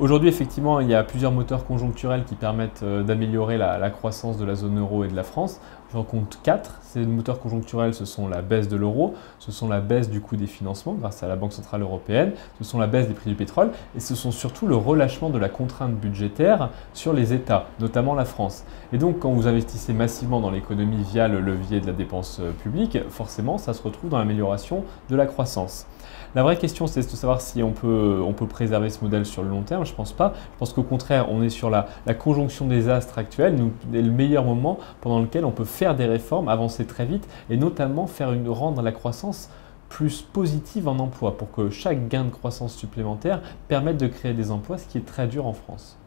Aujourd'hui, effectivement, il y a plusieurs moteurs conjoncturels qui permettent d'améliorer la croissance de la zone euro et de la France. J'en compte quatre. Ces moteurs conjoncturels, ce sont la baisse de l'euro, ce sont la baisse du coût des financements grâce à la Banque centrale européenne, ce sont la baisse des prix du pétrole et ce sont surtout le relâchement de la contrainte budgétaire sur les États, notamment la France. Et donc, quand vous investissez massivement dans l'économie via le levier de la dépense publique, forcément, ça se retrouve dans l'amélioration de la croissance. La vraie question, c'est de savoir si on peut préserver ce modèle sur le long terme. Je ne pense pas. Je pense qu'au contraire, on est sur la conjonction des astres actuels, le meilleur moment pendant lequel on peut faire des réformes, avancer très vite et notamment rendre la croissance plus positive en emploi pour que chaque gain de croissance supplémentaire permette de créer des emplois, ce qui est très dur en France.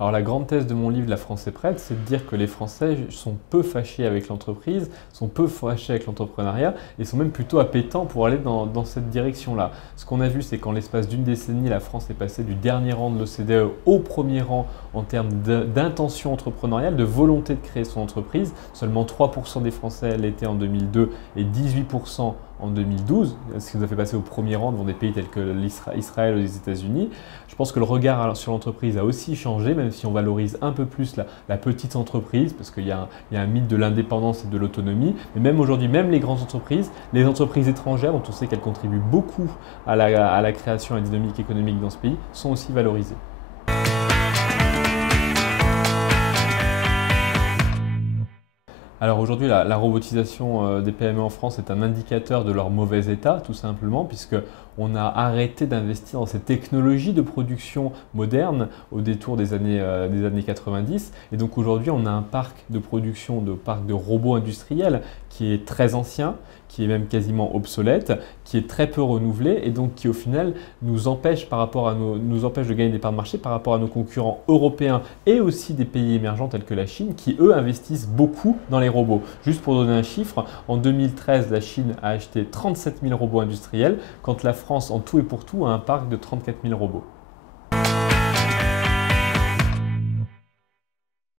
Alors la grande thèse de mon livre La France est prête, c'est de dire que les Français sont peu fâchés avec l'entreprise, sont peu fâchés avec l'entrepreneuriat et sont même plutôt appétents pour aller dans cette direction-là. Ce qu'on a vu, c'est qu'en l'espace d'une décennie, la France est passée du dernier rang de l'OCDE au premier rang en termes d'intention entrepreneuriale, de volonté de créer son entreprise. Seulement 3% des Français l'étaient en 2002 et 18% en 2012, ce qui nous a fait passer au premier rang devant des pays tels que Israël ou les États-Unis. Je pense que le regard sur l'entreprise a aussi changé, même si on valorise un peu plus la petite entreprise, parce qu'il y a un mythe de l'indépendance et de l'autonomie. Mais même aujourd'hui, même les grandes entreprises, les entreprises étrangères, dont on sait qu'elles contribuent beaucoup à la création et à la dynamique économique dans ce pays, sont aussi valorisées. Alors aujourd'hui, la robotisation des PME en France est un indicateur de leur mauvais état, tout simplement, puisqu'on a arrêté d'investir dans ces technologies de production modernes au détour des années 90. Et donc aujourd'hui, on a un parc de production, parc de robots industriels qui est très ancien, qui est même quasiment obsolète, qui est très peu renouvelé et donc qui au final nous empêche de gagner des parts de marché par rapport à nos concurrents européens et aussi des pays émergents tels que la Chine qui eux investissent beaucoup dans les robots. Juste pour donner un chiffre, en 2013, la Chine a acheté 37 000 robots industriels quand la France en tout et pour tout a un parc de 34 000 robots.